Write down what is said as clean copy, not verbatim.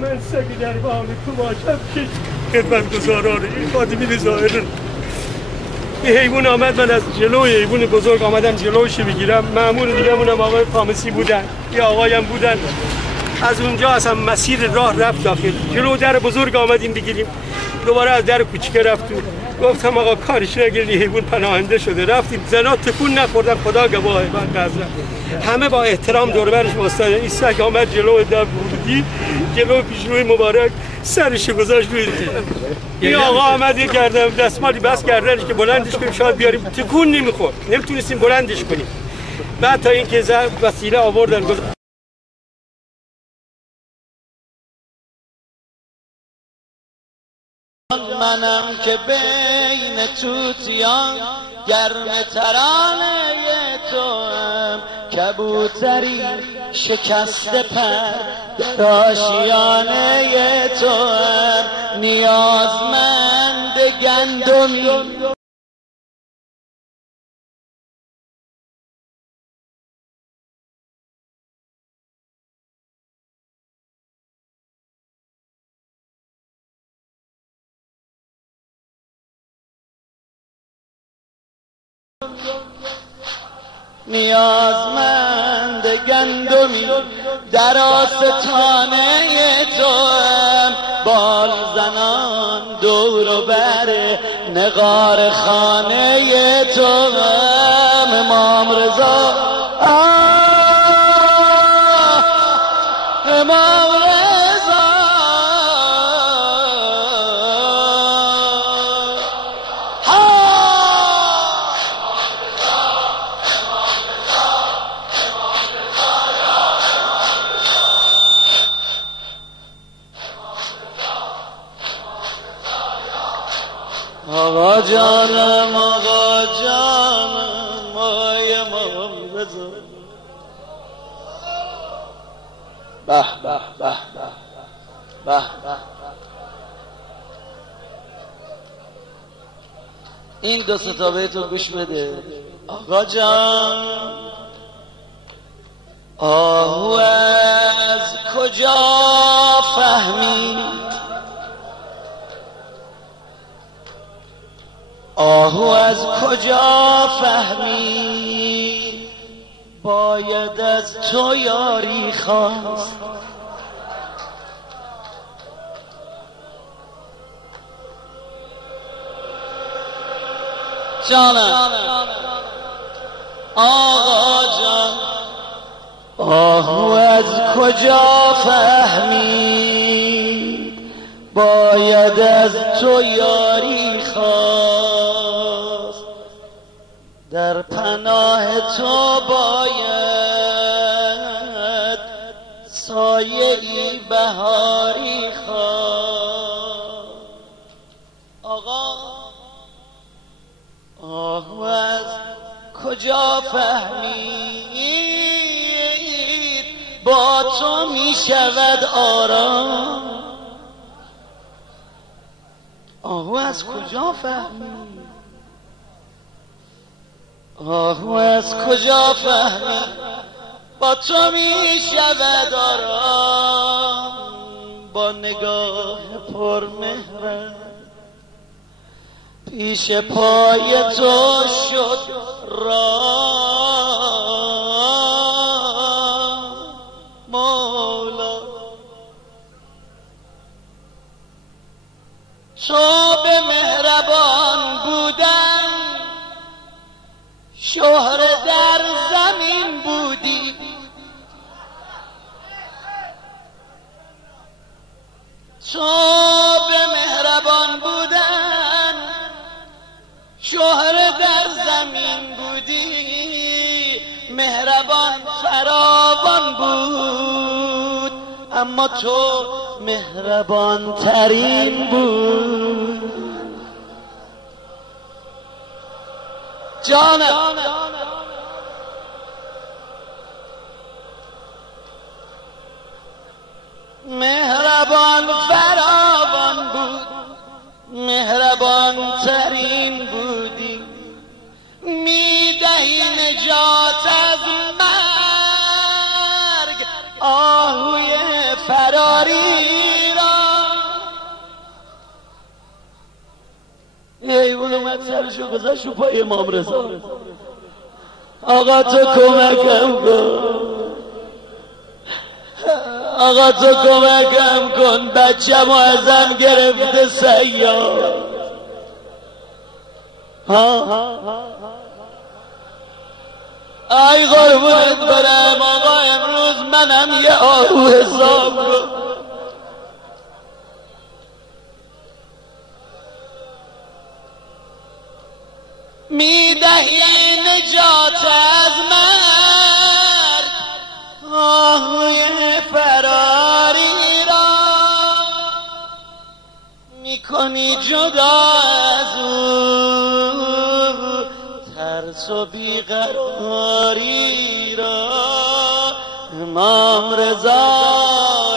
من سگ در بام تو باشم که خدمتگزاران این خادمین ظاهر یه حیوان آمد، من از جلوی حیوان بزرگ آمدم جلوش بگیرم. مأمور دیگه مونم آقای فامسی بودن، یه آقایم بودن. از اونجا اصلا مسیر راه رفت داخل، جلو در بزرگ آمدیم بگیریم، دوباره از در کوچیک رفتیم. گفتم آقا کارش نگیرین، حیوان پناهنده شده. رفتیم، زنا تکون نخوردن، خدا گواه. من قضا همه با احترام دور برش واسطادن. این سگ آمد جلو در ورودی، جلو پیشروی مبارک سرش گذاشت روی این آقا آمد یه گردن دستمالی بس گردنش که بلندش کنیم شاید بیاریم، تکون نمیخورد، نمیتونستیم بلندش کنیم. بعد تا اینکه وسیله آوردن منم که بین توتیان گرم ترانه توام، کبوتری شکسته پر در آشیانه توام، نیازمند گندمی نیازمند گندمی در آستانه توام، بال زنان دور و بر نقار خانه توام. امام رضا امام رضا آقا جانم آقا جانم آی امام رضا. به به به به به. این دو ستا بیتو گوش بده. آقا جان آهو از کجا فهمید، آهو از کجا فهمید، باید از تو یاری خواست. جانم آقا جان آهو از کجا فهمید، باید از تو یاری خواست. در پناه تو باید سایه‌ای بهاری خواست. آقا آهو از کجا فهمید، با تو می شود آرام. آهو از کجا فهمید، آهو از کجا فهمید، با تو می شود آرام. با نگاه پرمهرت پیش پای تو شد رام. مولا تو به مهربان بودن شهر در زمین بودی، تو به مهربان بودن شهر در زمین بودی، مهربان فراوان بود اما تو مهربان ترین بود. جانم مهربان فراوان بود، مهربان ترین بودی، میدهی نجات از مرگ آهوی فراری. حیوان اومد سرشو گذاشت رو پای امام رضا. آقا تو کمکم کن، آقا تو کمکم کن، بچه‌مو ازم گرفته سیاد. ای قربونت برم آقا، امروز منم یه آهو حساب کن. میدهی نجات از مرد آهوی فراری را، میکنی جدا از او ترس و بیقراری را. امام رضا